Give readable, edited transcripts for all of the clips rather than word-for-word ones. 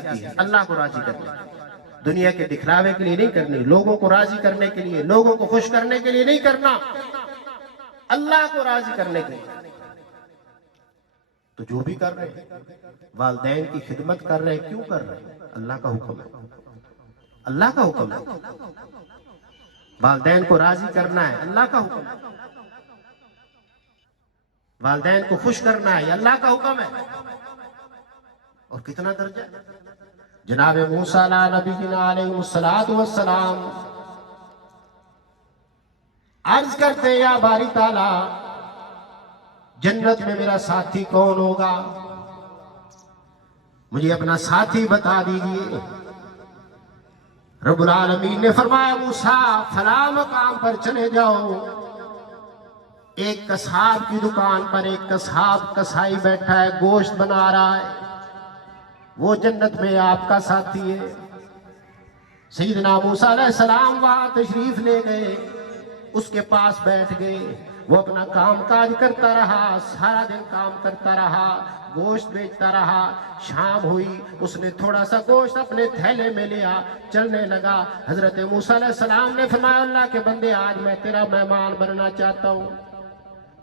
آتی ہے اللہ کو راضی کرنے، دنیا کے دکھلاوے کے لیے نہیں کرنی، لوگوں کو راضی کرنے کے لیے، لوگوں کو خوش کرنے کے لیے نہیں کرنا، اللہ کو راضی کرنے کے لیے۔ تو جو بھی کر رہے ہیں والدین کی خدمت کر رہے ہیں، کیوں کر رہے ہیں؟ اللہ کا حکم ہے، اللہ کا حکم ہے، والدین کو راضی کرنا ہے، اللہ کا حکم ہے، والدین کو خوش کرنا ہے، یہ اللہ کا حکم ہے۔ اور کتنا درجہ جناب موسیٰ علیہ نبینا علیہ السلام عرض کرتے ہیں یا باری تعالیٰ جنت میں میرا ساتھی کون ہوگا؟ مجھے اپنا ساتھی بتا دیجئے۔ رب العالمین نے فرمایا موسیٰ فلاں مقام پر چلے جاؤ، ایک قصاب کی دکان پر ایک قصاب کسائی بیٹھا ہے، گوشت بنا رہا ہے، وہ جنت میں آپ کا ساتھی ہے۔ سیدنا موسیٰ علیہ السلام وہاں تشریف لے گئے، اس کے پاس بیٹھ گئے، وہ اپنا کام کاج کرتا رہا، سارا دن کام کرتا رہا، گوشت بیچتا رہا۔ شام ہوئی، اس نے تھوڑا سا گوشت اپنے تھیلے میں لیا، چلنے لگا۔ حضرت موسیٰ علیہ السلام نے فرمایا اللہ کے بندے آج میں تیرا مہمان بننا چاہتا ہوں۔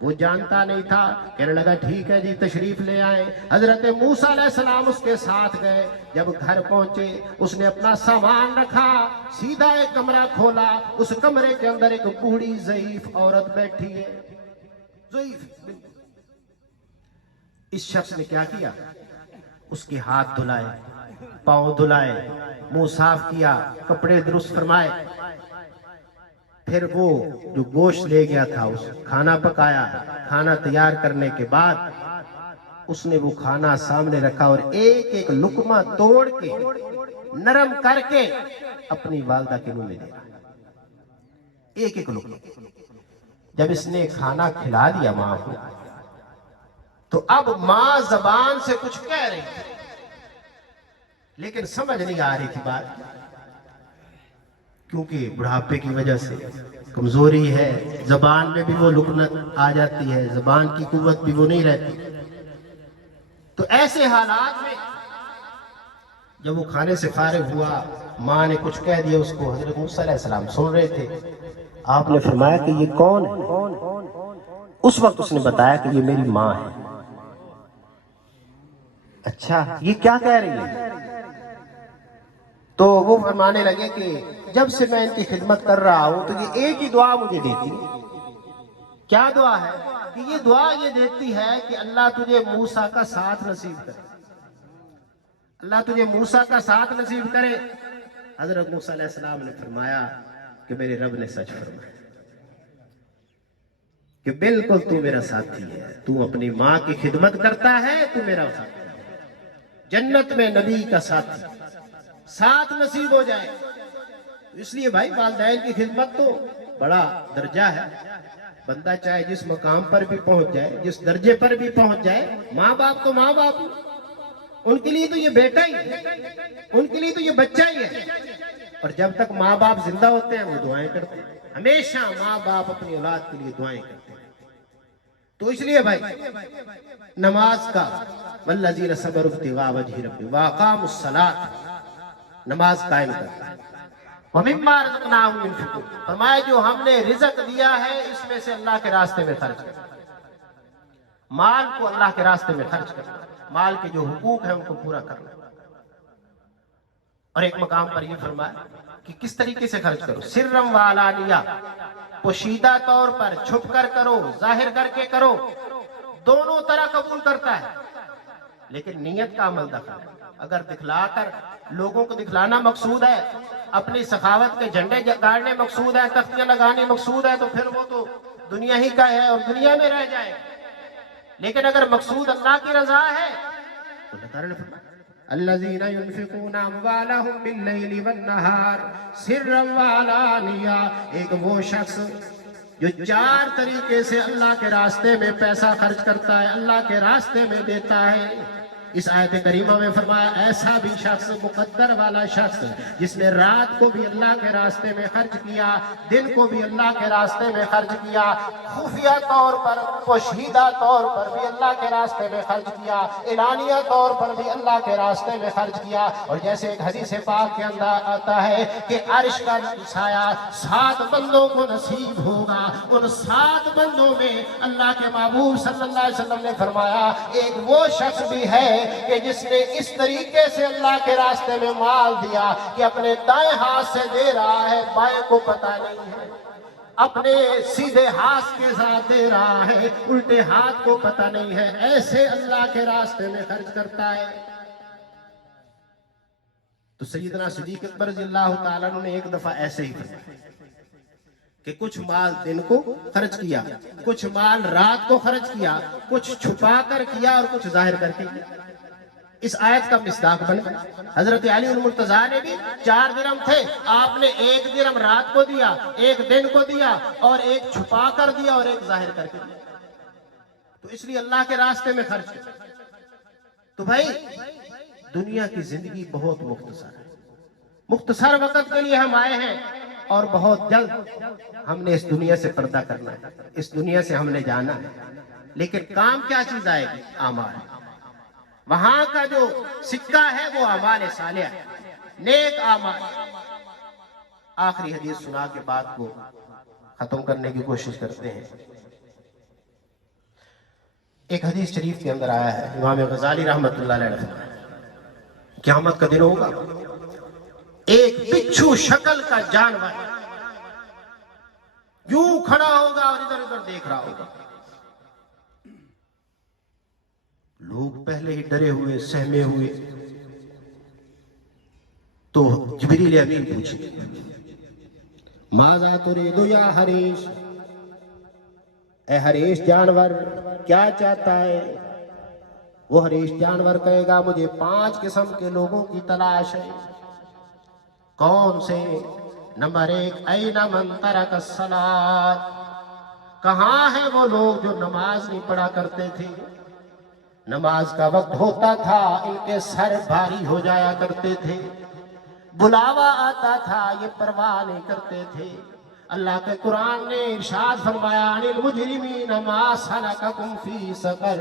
وہ جانتا نہیں تھا، کہنے لگا ٹھیک ہے جی تشریف لے آئے۔ حضرت موسیٰ علیہ السلام اس کے ساتھ گئے، جب گھر پہنچے اس نے اپنا سامان رکھا، سیدھا ایک کمرہ کھولا، اس کمرے کے اندر ایک بوڑھی ضعیف عورت بیٹھی ہے، ضعیف۔ اس شخص نے کیا کیا؟ اس کے ہاتھ دھلائے، پاؤں دھلائے، منہ صاف کیا، کپڑے درست فرمائے، پھر وہ جو گوشت لے گیا تھا اس کھانا پکایا۔ کھانا تیار کرنے کے بعد اس نے وہ کھانا سامنے رکھا اور ایک ایک لقمہ توڑ کے نرم کر کے اپنی والدہ کے منہ میں دیا، ایک ایک لقمہ۔ جب اس نے کھانا کھلا دیا ماں کو، تو اب ماں زبان سے کچھ کہہ رہی تھی لیکن سمجھ نہیں آ رہی تھی بات، کیونکہ بڑھاپے کی وجہ سے کمزوری ہے، زبان میں بھی وہ لکنت آ جاتی ہے، زبان کی قوت بھی وہ نہیں رہتی۔ تو ایسے حالات میں جب وہ کھانے سے فارغ ہوا، ماں نے کچھ کہہ دیا اس کو، حضرت موسیٰ علیہ السلام سن رہے تھے۔ آپ نے فرمایا کہ یہ کون ہے؟ اس وقت اس نے بتایا کہ یہ میری ماں ہے۔ اچھا یہ کیا کہہ رہی ہے؟ تو وہ فرمانے لگے کہ جب سے میں ان کی خدمت کر رہا ہوں تو یہ ایک ہی دعا مجھے دیتی ہے۔ کیا دعا ہے؟ کہ یہ دعا یہ دیتی ہے کہ اللہ تجھے موسیٰ کا ساتھ نصیب کرے، اللہ تجھے موسیٰ کا ساتھ نصیب کرے۔ حضرت موسیٰ علیہ السلام نے فرمایا کہ میرے رب نے سچ فرمایا کہ بالکل تو میرا ساتھی ہے، تو اپنی ماں کی خدمت کرتا ہے، تو میرا ساتھی ہے، جنت میں نبی کا ساتھی ساتھ نصیب ہو جائے۔ اس لیے بھائی والدین کی خدمت تو بڑا درجہ ہے، بندہ چاہے جس مقام پر بھی پہنچ جائے، جس درجے پر بھی پہنچ جائے، ماں باپ تو ماں باپ، ان کے لیے تو یہ بیٹا ہی ہے، ان کے لیے تو یہ بچہ ہی ہے۔ اور جب تک ماں باپ زندہ ہوتے ہیں وہ دعائیں کرتے ہیں، ہمیشہ ماں باپ اپنی اولاد کے لیے دعائیں کرتے ہیں۔ تو اس لیے بھائی نماز کا والذین صبروا ابتغاء وجہ ربہم واقاموا الصلاۃ، نماز قائم کرتا ہے۔ وَمِمَّا رَزَقْنَاهُمْ يُنْفِقُونَ، فرمایا جو ہم نے رزق دیا ہے اس میں سے اللہ کے راستے میں خرچ کرنا، مال کو اللہ کے راستے میں خرچ کرنا، مال کے جو حقوق ہیں ان کو پورا کرنا۔ اور ایک مقام پر یہ فرمایا کہ کس طریقے سے خرچ کرو، سرًا وعلانیہ، پوشیدہ طور پر، چھپ کر کرو، ظاہر کر کے کرو، دونوں طرح قبول کرتا ہے، لیکن نیت کا عمل دخل ہے۔ اگر دکھلا کر لوگوں کو دکھلانا مقصود ہے، اپنی سخاوت کے جھنڈے گاڑنے مقصود ہے، تختیاں لگانے مقصود ہے، تو پھر وہ تو دنیا ہی کا ہے اور دنیا میں رہ جائے۔ لیکن اگر مقصود اللہ کی رضا ہے تو اللہ تعالیٰ نے فرمایا الذین ينفقون اموالهم باللیل والنہار سرا وعلانیہ، ایک وہ شخص جو 4 طریقے سے اللہ کے راستے میں پیسہ خرچ کرتا ہے، اللہ کے راستے میں دیتا ہے۔ اس آیت کریمہ میں فرمایا ایسا بھی شخص مقدر والا شخص جس نے رات کو بھی اللہ کے راستے میں خرچ کیا، دن کو بھی اللہ کے راستے میں خرچ کیا، خفیہ طور پر پوشیدہ طور پر بھی اللہ کے راستے میں خرچ کیا، اعلانیہ طور پر بھی اللہ کے راستے میں خرچ کیا۔ اور جیسے ایک حدیث پاک کے اندر آتا ہے کہ عرش کا سایہ 7 بندوں کو نصیب ہوگا، ان 7 بندوں میں اللہ کے محبوب صلی اللہ علیہ وسلم نے فرمایا ایک وہ شخص بھی ہے کہ جس نے اس طریقے سے اللہ کے راستے میں مال دیا کہ اپنے دائیں ہاتھ سے دے رہا ہے، بائیں کو پتہ نہیں ہے، اپنے سیدھے ہاتھ کے ساتھ دے رہا ہے، الٹے ہاتھ کو پتہ نہیں ہے، ایسے اللہ کے راستے میں خرچ کرتا ہے۔ تو سیدنا صدیق اکبر رضی اللہ تعالیٰ نے ایک دفعہ ایسے ہی فرمایا کہ کچھ مال دن کو خرچ کیا، کچھ مال رات کو خرچ کیا، کچھ چھپا کر کیا اور کچھ ظاہر کر کے کیا۔ اس آیت کا مصداق بنا حضرت علی المرتضیٰ نے بھی 4 درہم تھے، آپ نے 1 درہم رات کو دیا، 1 دن کو دیا اور 1 چھپا کر دیا اور 1 ظاہر کر کے دیا۔ تو اس لیے اللہ کے راستے میں خرچ کیا۔ تو بھائی دنیا کی زندگی بہت مختصر ہے، مختصر وقت کے لیے ہم آئے ہیں اور بہت جلد ہم نے اس دنیا سے پردہ کرنا ہے، اس دنیا سے ہم نے جانا ہے۔ لیکن کام کیا چیز آئے گی؟ اعمال۔ وہاں کا جو سکہ ہے وہ اعمال صالحہ ہے، نیک اعمال۔ آخری حدیث سنا کے بات کو ختم کرنے کی کوشش کرتے ہیں۔ ایک حدیث شریف کے اندر آیا ہے، امام غزالی رحمۃ اللہ علیہ نے قیامت کا دن ہوگا، ایک بچھو شکل کا جانور یوں کھڑا ہوگا اور ادھر ادھر دیکھ رہا ہوگا۔ لوگ پہلے ہی ڈرے ہوئے سہمے ہوئے، تو جبریل امین پوچھے ماذا تريد یا حریش، اے حریش جانور کیا چاہتا ہے؟ وہ حریش جانور کہے گا مجھے 5 قسم کے لوگوں کی تلاش ہے۔ کون سے؟ نمبر 1 این من ترک الصلاۃ، کہاں ہیں وہ لوگ جو نماز نہیں پڑھا کرتے تھے؟ نماز کا وقت ہوتا تھا ان کے سر بھاری ہو جایا کرتے تھے، بلاوا آتا تھا یہ پرواہ نہیں کرتے تھے۔ اللہ کے قرآن نے ارشاد فرمایا عن المجرمین ما سلککم فی سقر،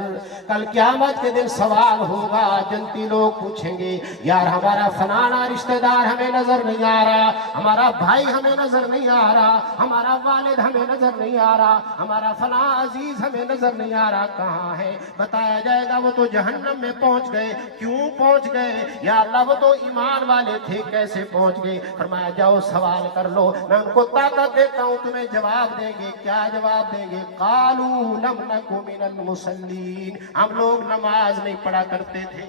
کل قیامت کے دن سوال ہوگا، جنتی لوگ پوچھیں گے یار ہمارا فلانا رشتہ دار ہمیں نظر نہیں آ رہا، ہمارا بھائی ہمیں نظر نہیں آ رہا، ہمارا والد ہمیں نظر نہیں آ رہا، ہمارا فلاں عزیز ہمیں نظر نہیں آ رہا، کہاں ہے؟ بتایا جائے گا وہ تو جہنم میں پہنچ گئے۔ کیوں پہنچ گئے؟ یا اللہ وہ تو ایمان والے تھے، کیسے پہنچ گئے؟ فرمایا جاؤ سوال کر لو، میں ان کو طاقت دیتا ہوں، تمہیں جواب دیں گے۔ کیا جواب دیں گے؟ قالوا لم نک من المصلین، ہم لوگ نماز نہیں پڑھا کرتے تھے۔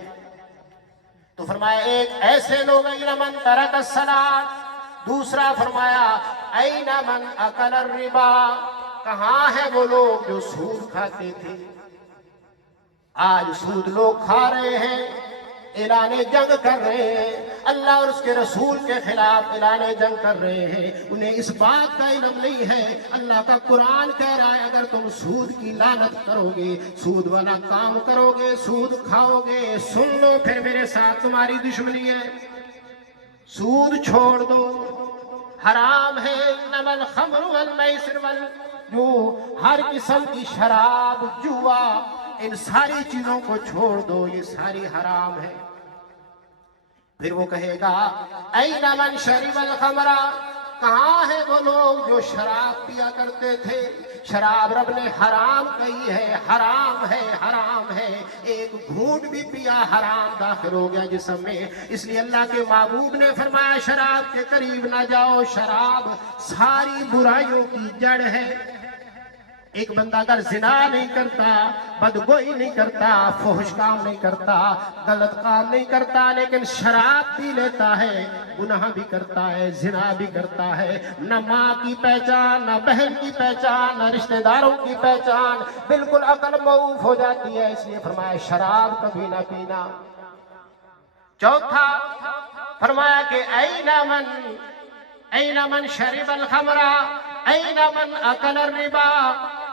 تو فرمایا ایک ایسے لوگ این من ترک الصلاۃ، دوسرا فرمایا این من اکل الربا، کہاں ہے وہ لوگ جو سود کھاتے تھے؟ آج سود لوگ کھا رہے ہیں، اعلان جنگ کر رہے ہیں، اللہ اور اس کے رسول کے خلاف اعلان جنگ کر رہے ہیں، انہیں اس بات کا علم نہیں ہے۔ اللہ کا قرآن کہہ رہا ہے اگر تم سود کی لعنت کرو گے، سود والا کام کرو گے، سود کھاؤ گے، سن لو پھر میرے ساتھ تمہاری دشمنی ہے، سود چھوڑ دو، حرام ہے۔ انما الخمر والمیسر جو ہر قسم کی شراب، جوا، ان ساری چیزوں کو چھوڑ دو، یہ ساری حرام ہے۔ پھر وہ کہے گا این من شرب الخمر، کہاں ہے وہ لوگ جو شراب پیا کرتے تھے؟ شراب رب نے حرام کہی ہے، حرام ہے، حرام ہے، ایک گھونٹ بھی پیا حرام داخل ہو گیا جسم میں۔ اس لیے اللہ کے محبوب نے فرمایا شراب کے قریب نہ جاؤ، شراب ساری برائیوں کی جڑ ہے۔ ایک بندہ اگر زنا نہیں کرتا، بدگوئی نہیں کرتا، فحش کام نہیں کرتا، غلط کام نہیں کرتا، لیکن شراب پی لیتا ہے، گناہ بھی کرتا ہے، زنا بھی کرتا ہے، نہ ماں کی پہچان، نہ بہن کی پہچان، نہ رشتہ داروں کی پہچان، بالکل عقل معوف ہو جاتی ہے۔ اس لیے فرمایا شراب کبھی نہ پینا۔ چوتھا فرمایا کہ این من شرب الخمر این من اکل الربا،